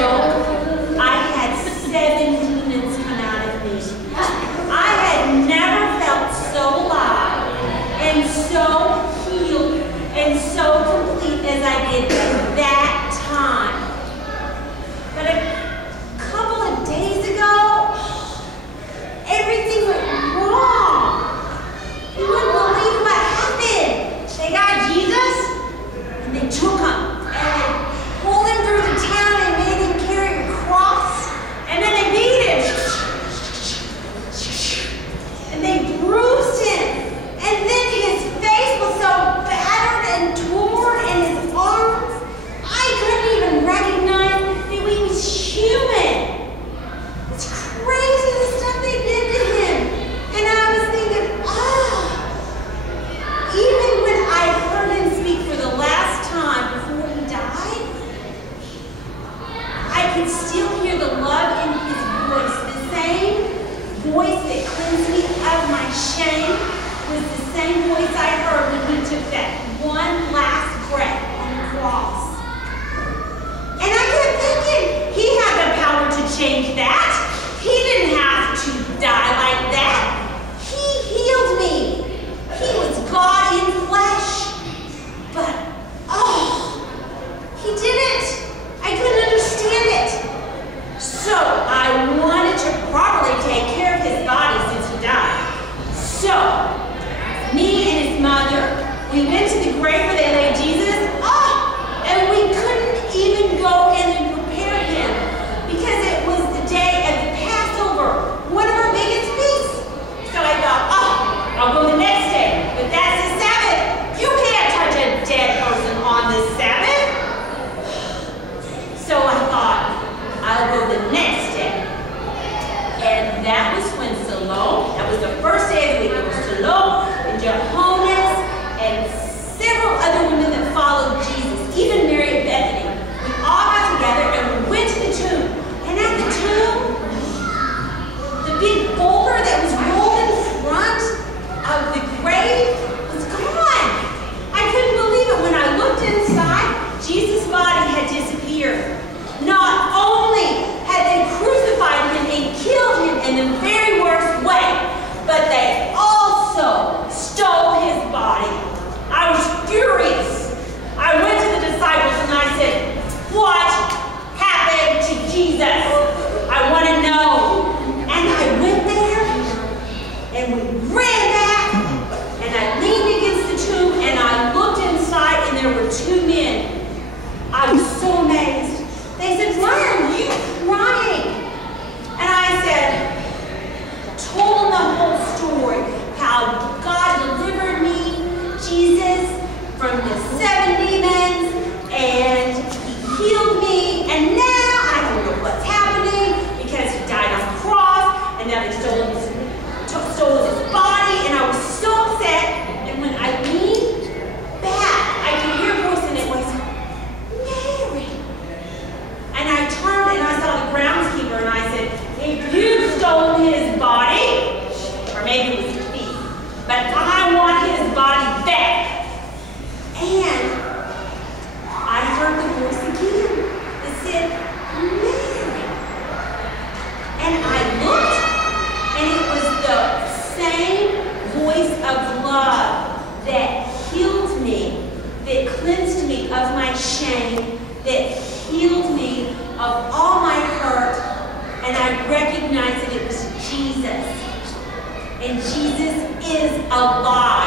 I had 7 demons come out of me. I had never felt so alive and so healed and so complete as I did at that time. But a couple of days ago, everything went wrong. You wouldn't believe what happened. They got Jesus and they took him and they pulled him through the town and made him carry a cross, and then they beat him and they bruised him, and then his face was so battered and torn and his arms, I couldn't even recognize that he was human. It's crazy the stuff they did to him. And I was thinking, even when I heard him speak for the last time before he died, I could still hear the love in his voice. The same voice that cleansed me of my shame was the same voice I heard when he took that one last breath on the cross. And I kept thinking, he had the power to change that. He didn't have to die like that. He healed me. He was God in flesh. But, he didn't. I couldn't understand it. So I wanted to properly take care of his body since he died. So, me and his mother, we went to the grave where they laid Jesus. And we couldn't even go in and prepare him because it was the day of the Passover, one of our biggest feasts. So I thought, I'll go the next day, but that's the Sabbath. You can't touch a dead person on the Sabbath. So I thought, I'll go the next day. And that was when Salome, that was the first day of the week, it was Salome and Jehonas and several other women that followed Jesus, even Mary and Bethany. We all got together and we went to the tomb. And at the tomb, the big boulder that was rolled in front of the grave was gone. I couldn't believe it. When I looked inside, Jesus' body had disappeared. Not only had they crucified him and killed him in the very worst way, but they also stole his body. I was furious. I went to the disciples and I said, what happened to Jesus? I want to know. And I went there and we ran back and I leaned against the tomb and I looked inside and there were 2 men. I was so amazed. They said, why are you crying? And I said, told them the whole story, how God delivered me, Jesus, from the 7 demons, and he healed me, and now I don't know what's happening because he died on the cross, and now they stole his body, and I was so upset. And when I leaned back, I could hear a voice, and it was, Mary. And I turned and I saw the groundskeeper, and I said, if you've stolen his body, or maybe it was his feet, but I want his body back. And I heard the voice again that said, Mary. And I looked, and it was the same voice of love that healed me, that cleansed me of my shame, that healed me of all my hurt, and I recognized that it was Jesus. And Jesus is alive.